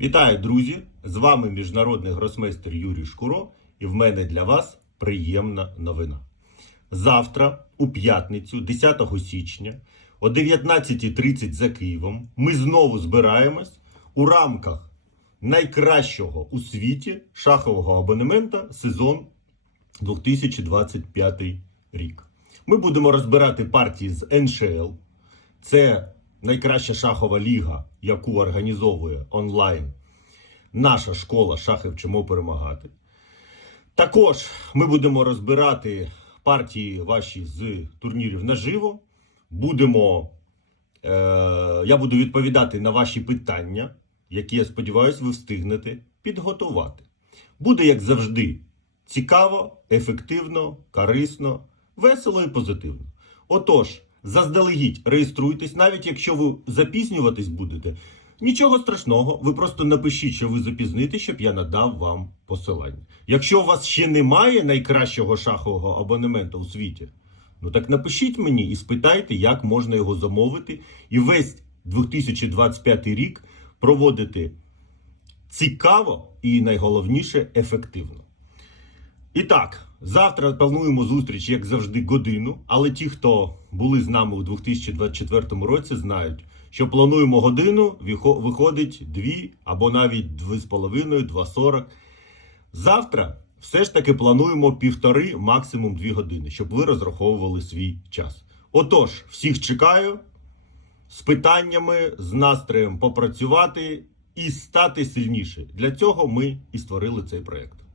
Вітаю, друзі! З вами міжнародний гросмейстер Юрій Шкуро, і в мене для вас приємна новина. Завтра, у п'ятницю, 10 січня, о 19.30 за Києвом, ми знову збираємось у рамках найкращого у світі шахового абонемента сезон 2025 рік. Ми будемо розбирати партії з НШЛ. Це найкраща шахова ліга, яку організовує онлайн наша школа Шахи вчимо перемагати. Також ми будемо розбирати партії ваші з турнірів наживо. Будемо, е, я буду відповідати на ваші питання, які я сподіваюся, ви встигнете підготувати. Буде, як завжди, цікаво, ефективно, корисно, весело і позитивно. Отож, заздалегідь реєструйтесь, навіть якщо ви запізнюватись будете. Нічого страшного, ви просто напишіть, що ви запізнитесь, щоб я надав вам посилання. Якщо у вас ще немає найкращого шахового абонемента у світі, ну так напишіть мені і спитайте, як можна його замовити, і весь 2025 рік проводити цікаво і найголовніше ефективно. І так, завтра плануємо зустріч, як завжди, годину. Але ті, хто були з нами у 2024 році, знають, що плануємо годину, виходить дві або навіть дві з половиною, 2.40. Завтра все ж таки плануємо півтори, максимум дві години, щоб ви розраховували свій час. Отож, всіх чекаю з питаннями, з настроєм попрацювати і стати сильніше. Для цього ми і створили цей проект.